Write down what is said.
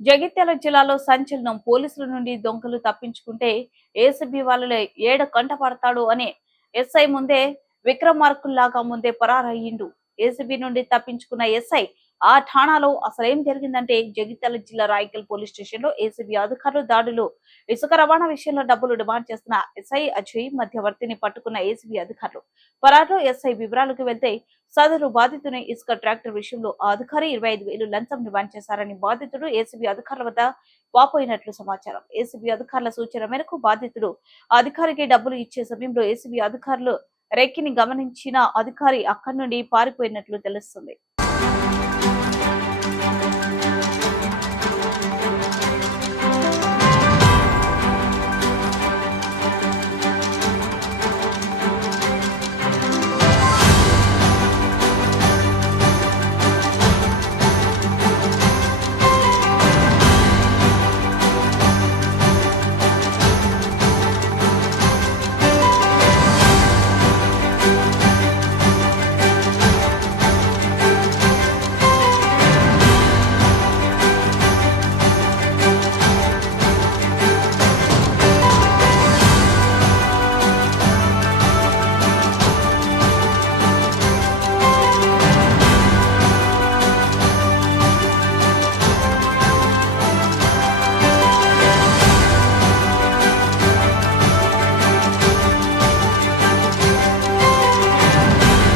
జగిత్యాల జిల్లాలో సంచలనం పోలీసుల నుండి దొంగలు తప్పించుకుంటే ఏసీబీ వాళ్ళలో ఏడ కంట పడతాడు అని ఎస్ఐ ముందే విక్రమార్కుల్లాగా ముందే పరారయ్యిండు. ఏసీబీ నుండి తప్పించుకున్న ఎస్ఐ ఆ ఠాణాలో అసలేం జరిగిందంటే జగిత్యాల జిల్లా రాయకల్ పోలీస్ స్టేషన్ లో ఏసీబీ అధికారులు దాడులు ఇసుక రవాణా విషయంలో డబ్బులు డిమాండ్ చేస్తున్న ఎస్ఐ అజయ్ మధ్యవర్తిని పట్టుకున్న ఏసీబీ అధికారులు పరారులో ఎస్ఐ వివరాలకు వెళ్తే సదరు బాధితుని ఇసుక ట్రాక్టర్ విషయంలో ఆ అధికారి 25,000 లంచం డిమాండ్ చేశారని బాధితుడు ఏసీబీ అధికారుల వద్ద వాపోయినట్లు సమాచారం. ఏసీబీ అధికారుల సూచన మేరకు బాధితుడు అధికారికి డబ్బులు ఇచ్చే సమయంలో ఏసీబీ అధికారులు రెక్కిని గమనించిన అధికారి అక్కడి నుండి పారిపోయినట్లు తెలుస్తుంది.